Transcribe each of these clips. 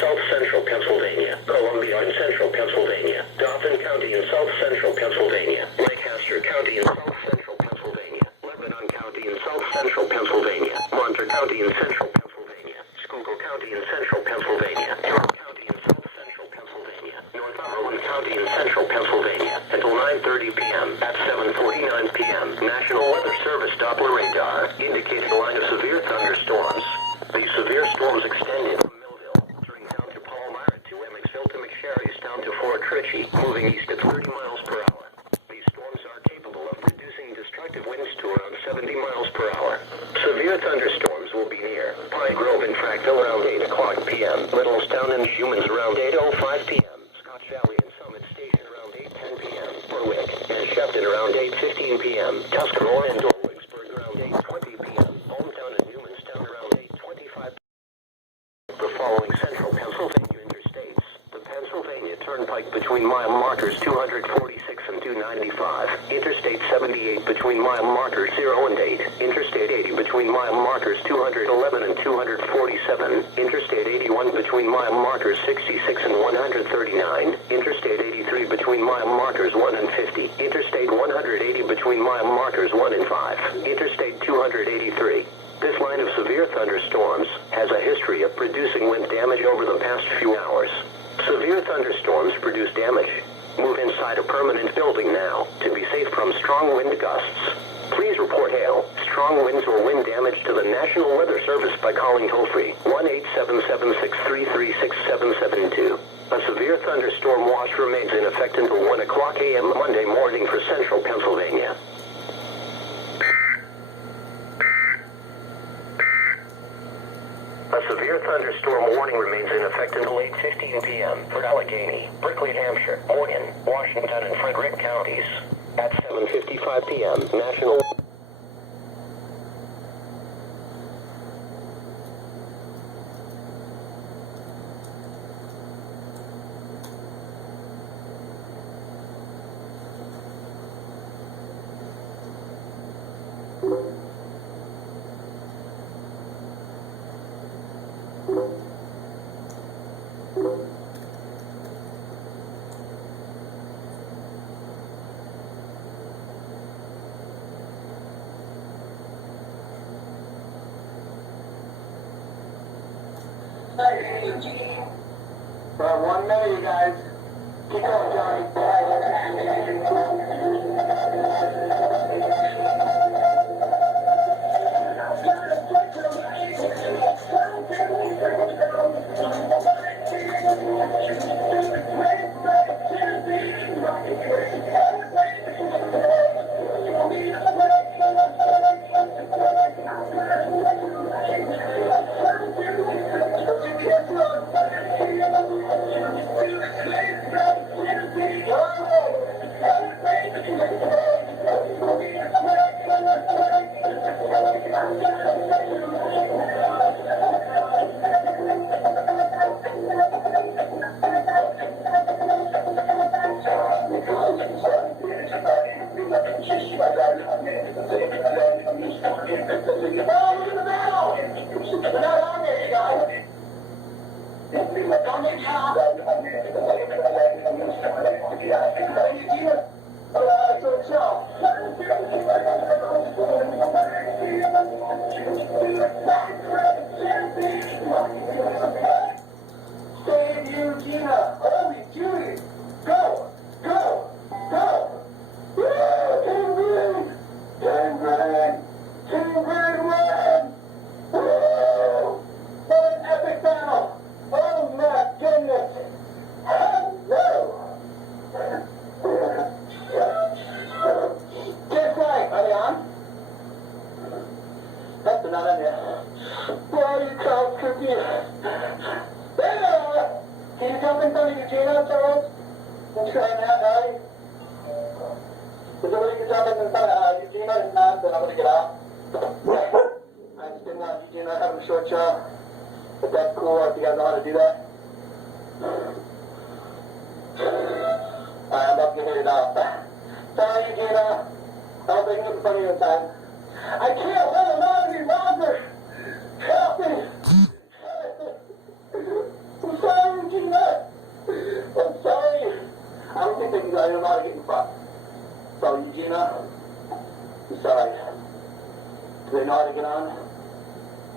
South Central Pennsylvania, Columbia in Central Pennsylvania, Dauphin County in South Central Pennsylvania, Lancaster County in South Central Pennsylvania, Lebanon County in South Central Pennsylvania, Monter County in Central Pennsylvania, Schuylkill County in Central Pennsylvania, York County in South Central Pennsylvania, Northumberland County in Central Pennsylvania, until 9:30 p.m. At 7:49 p.m., National Weather Service Doppler radar indicated a line of severe thunderstorms. These severe storms extended from Millville, turning down to Palmyra to Emmetsville to McSherry's down to Fort Ritchie, moving east at 30 miles per hour. These storms are capable of producing destructive winds to around 70 miles per hour. Severe thunderstorms will be near Pine Grove and Frackville around 8 o'clock p.m., Littlestown and Humans around 8:05 p.m., Scotch Valley and Summit Station around 8:10 p.m., Berwick and Shepton around 8:15 p.m., Tuscarora and Wicksburg around 8:20 p.m., Hometown and Newmanstown around 8:25 p.m. The following central Pennsylvania interstates: the Pennsylvania Turnpike between mile markers 246 and 295, Interstate 78 between mile markers 0 and 8, Interstate 80 between mile markers 211 and 247, Interstate 81 between mile markers 66 and 139, Interstate 83 between mile markers 1 and 50, Interstate 180 between mile markers 1 and 5, Interstate 283. This line of severe thunderstorms has a history of producing wind damage over the past few hours. Severe thunderstorms produce damage. Move inside a permanent building now to be safe from strong wind gusts. Please report hail, strong winds or wind damage to the National Weather Service by calling toll-free 1-877-633-6772. A severe thunderstorm watch remains in effect until 1 o'clock a.m. Monday morning for central Pennsylvania. A severe thunderstorm warning remains in effect until 8:15 p.m. for Allegheny, Berkeley, Hampshire, Morgan, Washington, and Frederick counties. At 7:55 p.m., National... For 1 minute, you guys. Keep going, Johnny. I'm sorry.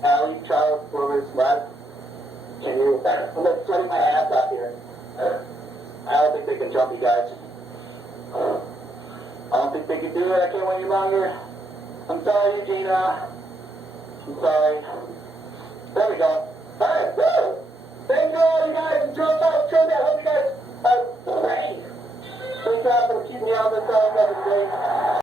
Allie, Charles, whoever's left. Can you, I'm like sweating my ass off here. I don't think they can jump you guys. I don't think they can do it. I can't wait any longer. I'm sorry, Gina. I'm sorry. There we go. Alright, woo! Thank you all, you guys. Enjoy yourself. I hope you guys are great. Thank God for keeping me on this every day.